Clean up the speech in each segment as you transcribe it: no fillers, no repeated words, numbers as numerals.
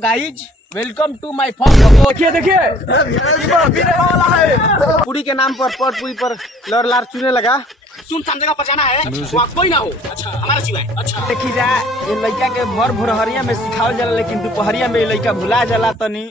Guys, welcome to my first. देखिए पूरी के नाम पर पूरी पर लड़ लार चुने लगा। सुन जगह पर जाना है, वहाँ कोई ना हो हमारा सिवाय। देखी जा ये लड़का के भर भोरहरिया में सिखावल जाला, लेकिन दोपहरिया में लड़का भुला जाला तनी।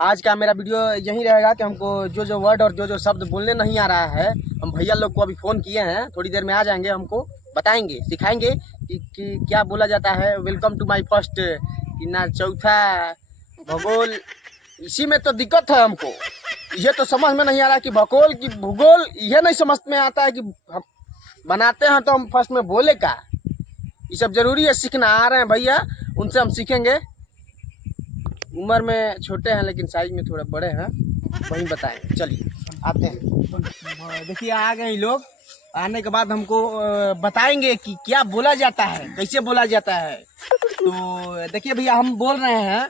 आज का मेरा वीडियो यही रहेगा कि हमको जो वर्ड और जो शब्द बोलने नहीं आ रहा है, हम भैया लोग को अभी फ़ोन किए हैं, थोड़ी देर में आ जाएंगे, हमको बताएंगे, सिखाएंगे कि क्या बोला जाता है। वेलकम टू माय फर्स्ट कि ना चौथा भूगोल। इसी में तो दिक्कत है हमको, ये तो समझ में नहीं आ रहा कि भूगोल की भूगोल, ये नहीं समझ में आता है कि हम बनाते हैं तो हम फर्स्ट में बोले का। ये सब जरूरी है सीखना। आ रहे हैं भैया, उनसे हम सीखेंगे। उम्र में छोटे हैं लेकिन साइज में थोड़ा बड़े हैं, वहीं बताएंगे। चलिए आते हैं। देखिए आ गए लोग, आने के बाद हमको बताएंगे कि क्या बोला जाता है, कैसे बोला जाता है। तो देखिए भैया हम बोल रहे हैं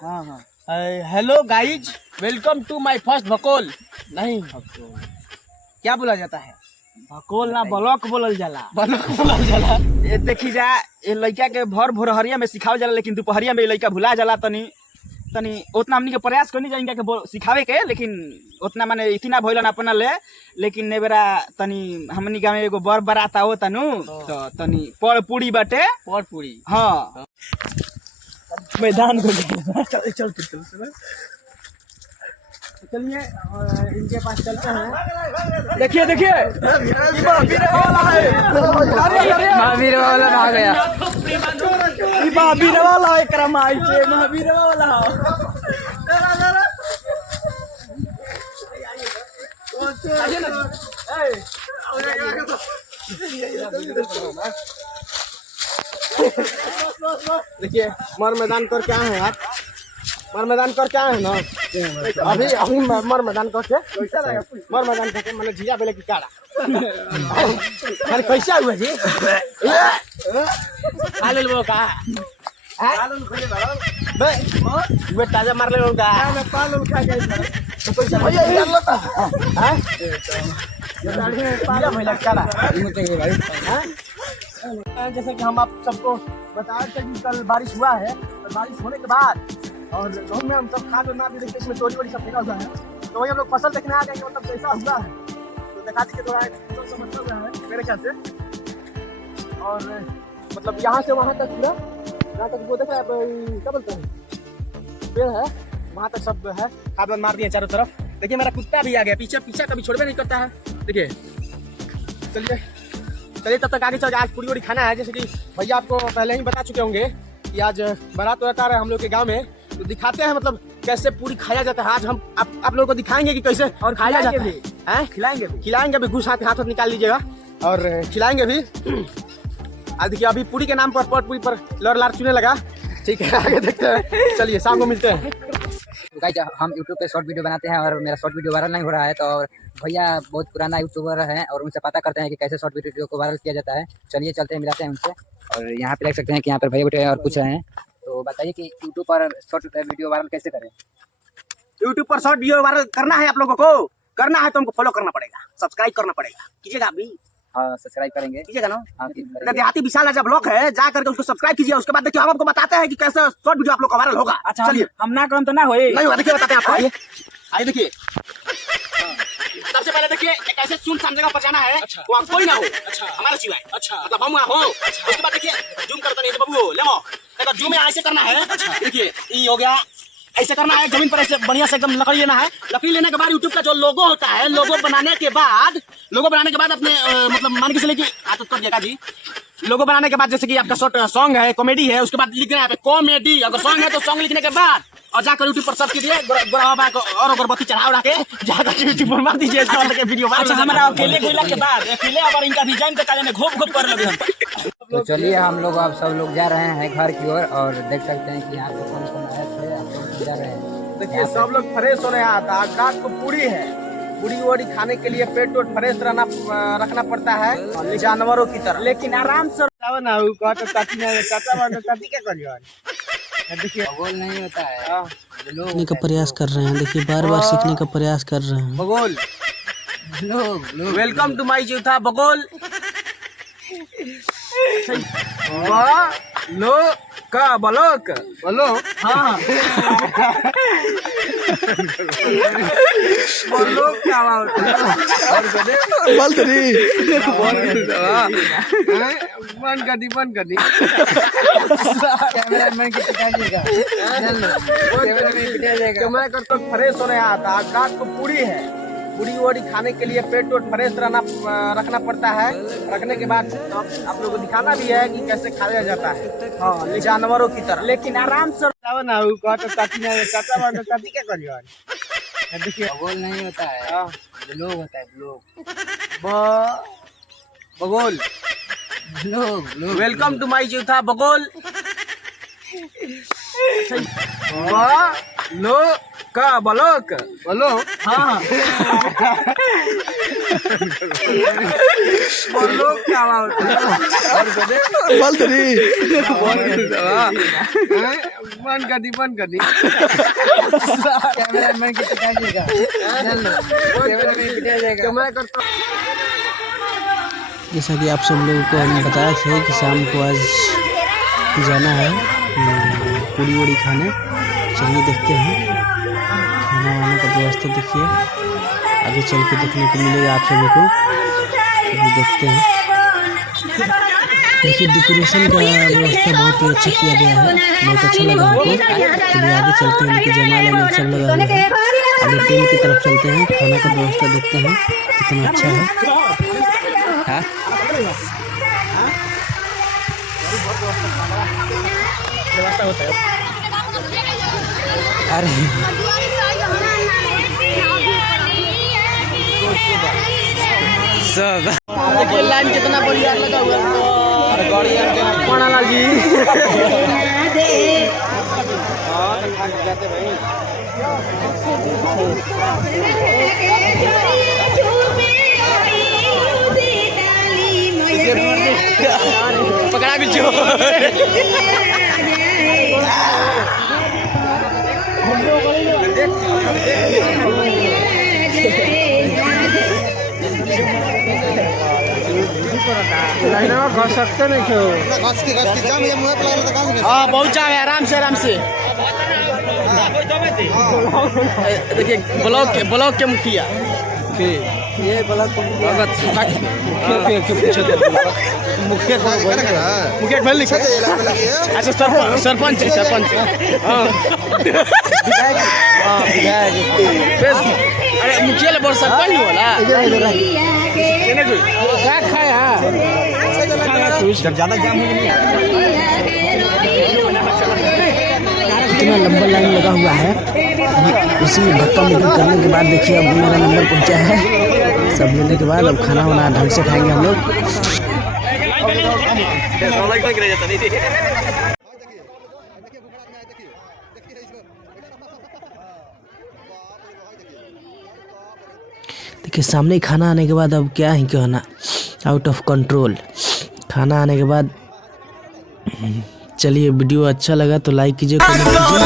hello guys, welcome to my first भकोल। नहीं क्या बोला जाता है? भकोल ना ब्लॉक बोलल जाला। ब्लॉक बोलल जाला। ये देखी जा ये लड़का के भर भोरहरिया में सिखावल जाला, लेकिन दोपहरिया में लड़का भुला जाला तनी उतना हमनी के प्रयास करनी जाएंगे कि सिखावे के, लेकिन उतना माने इतना भइलन अपना ले। लेकिन ने बेरा तनी हमनी गाँव में एगो बर बराता हो तनु, तो तनी पड़ पूरी बाटे, पड़ पूरी। हाँ मैदान को चल चलिए इनके पास चलते हैं। देखिए महावीर वाला आ गया। महावीर वाला है करमाई से, महावीर वाला देखिए मर मैदान कर क्या है आप, मर मैदान कर क्या है ना अभी मर मैदान करके मैंने झिया बेले की काड़ा अरे कैसा हुआ जी खा ले लो का वे ताजा मार ले लो का पालन खा गए तो पैसा भैया ये लो ता हां ये महिला काड़ा भाई। जैसे कि हम आप सबको बता रहे थे कि कल बारिश हुआ है, तो बारिश होने के बाद और गाँव में हम सब खाद ना भी इसमें चोरी वोरी सब फेंका हुआ है, तो वही हम लोग फसल देखने आ गए कि मतलब कैसा हुआ है, तो दिखा दीजिए थोड़ा समझ रहा है मेरे ख्याल से। और मतलब यहाँ से वहाँ तक पूरा जहाँ तक वो देखा क्या बोलते हैं पेड़ है, वहाँ तक सब है, खाद मार दिए चारों तरफ। देखिए मेरा कुत्ता भी आ गया पीछे, कभी छोड़वे नहीं करता है। देखिए चलिए तब तक आगे चल। आज पूरी वोरी खाना है, जैसे कि भैया आपको पहले ही बता चुके होंगे कि आज बारात रहता है हम लोग के गांव में, तो दिखाते हैं मतलब कैसे पूरी खाया जाता है। आज हम आप लोगों को दिखाएंगे कि कैसे और खाया जाता है। खिलाएंगे भी, घुस हाथ निकाल लीजिएगा और खिलाएंगे भी। आज देखिए अभी पूरी के नाम पर पूरी पर लड़ लार चुने लगा। ठीक है आगे देखते हैं, चलिए शाम को मिलते हैं। गाइस हम यूट्यूब पे शॉर्ट वीडियो बनाते हैं और मेरा शॉर्ट वीडियो वायरल नहीं हो रहा है, तो भैया बहुत पुराना यूट्यूबर हैं और उनसे पता करते हैं कि कैसे शॉर्ट वीडियो को वायरल किया जाता है। चलिए चलते हैं, मिलाते हैं उनसे। और यहाँ पे देख सकते हैं कि यहाँ पर भैया बैठे हैं और पूछ रहे हैं, तो बताइए कि यूट्यूब पर शॉर्ट वीडियो वायरल कैसे करें। यूट्यूब पर शॉर्ट वीडियो वायरल करना है, आप लोगों को करना है तो हमको फॉलो करना पड़ेगा, सब्सक्राइब करना पड़ेगा। कीजिएगा अभी? हाँ सब्सक्राइब करेंगे, कीजिएगा ना। देहाती विशाल राजा ब्लॉग है, जा करके उसको सब्सक्राइब कीजिए। उसके बाद देखिए हम आपको बताते हैं कि कैसे शॉर्ट वीडियो आप लोग का वायरल होगा। अच्छा चलिए, हम ना करम तो ना होए, नहीं होगा। देखिए बताते हैं आपको, आइए देखिए। सबसे पहले देखिए एक ऐसे सुनसान जगह पर जाना है, वहाँ कोई ना हो हमारे सिवाय, मतलब हम वहाँ हो। उसके बाद देखिए जूम करता नहीं बाबू ले लो, जूम ऐसे करना है। देखिए ये हो गया, ऐसे करना है, जमीन पर ऐसे बढ़िया से एकदम लकड़ी लेना है। लकड़ी लेने के बाद यूट्यूब का जो लोगो होता है, लोगो बनाने के बाद अपने मतलब मान के चलिए कि आदत कर देगा जी। लोगो बनाने के बाद जैसे कि आपका शॉर्ट सॉन्ग है, कॉमेडी है, उसके बाद लिखना है कॉमेडी। अगर सॉन्ग है तो सॉन्ग लिखने के बाद और जाकर यूट्यूब पर सर्च कीजिए और अगरबत्ती चढ़ा के जाकर यूट्यूब पर मार दीजिए वीडियो। अच्छा हमारा अकेले बोला के बाद अकेले अगर इनका डिजाइन के काले में घोप कर लगे हम। तो चलिए हम लोग अब सब लोग जा रहे हैं घर की ओर और देख सकते हैं कि यहाँ पे कौन कौन आए थे, आप लोग जा रहे हैं। देखिए सब लोग फ्रेश होने आता है। रात को पूरी है, पूरी वोरी खाने के लिए पेट वोट फ्रेश रखना पड़ता है जानवरों की तरह, लेकिन आराम से देखिए भूगोल नहीं होता है, सीखने का प्रयास कर रहे हैं। देखिए बार बार सीखने का प्रयास कर रहे हैं। भूगोल वेलकम टू माय यूथा भूगोल। लो का बलोक बोलो हाँ बोलो क्या बंद कर दी कैमरामैन की पिटाई का कैमरा कर तो फ्रेश होने आता है। रात को पूरी है, पूरी वोड़ी खाने के लिए पेट वोट फ्रेश रखना पड़ता है। रखने के बाद आप लोगों को दिखाना भी है कि कैसे खाया जाता है, हाँ जानवरों की तरह, लेकिन आराम से देखिए बगोल नहीं होता है, ब्लोग होता है, ब्लोग बगोल। ब्लोग। वेलकम टू माय चौथा बगोल। लो का बलोक बोलो हाँ बोलो क्या बंद कर दी कैमरामैन की पिटाई का कैमरा कर तो जैसा कि आप सब लोगों को हम बताए थे कि शाम को आज जाना है पूड़ी वड़ी खाने। चलिए देखते हैं, खाना वाने का व्यवस्था देखिए, आगे चल के देखने को मिलेगा आप सभी को। अभी देखते हैं, देखिए डेकोरेशन का व्यवस्था बहुत ही अच्छा किया गया है, बहुत अच्छा लगा हमको। चलिए आगे चलते हैं, देखिए जयमाला में सब लगा हुआ है। आगे टेंट की तरफ चलते हैं, खाना का व्यवस्था देखते हैं कितना अच्छा है। अरे देखिए लाइन कितना बढ़िया लगा हुआ है। अरे गाड़ी पढ़ाना जी पकड़ा भी घस सकते नहीं क्यों? हाँ बहुत जाम है, आराम से देखिए ब्लॉक के मुखिया ये ब्लॉक मुखिया अच्छा सरपंच अरे मुखिया ले सरपंच होला जब ज्यादा जाम हो इतना लंबा लाइन लगा हुआ है, उसी में धक्का मुक्की करने के बाद देखिए अब मेरा नंबर पहुंचा है। सब लेने के बाद अब खाना वाना ढंग से खाएंगे हम लोग। देखिए सामने खाना आने के बाद अब क्या ही कहना, आउट ऑफ कंट्रोल खाना आने के बाद। चलिए वीडियो अच्छा लगा तो लाइक कीजिए, कमेंट कीजिए।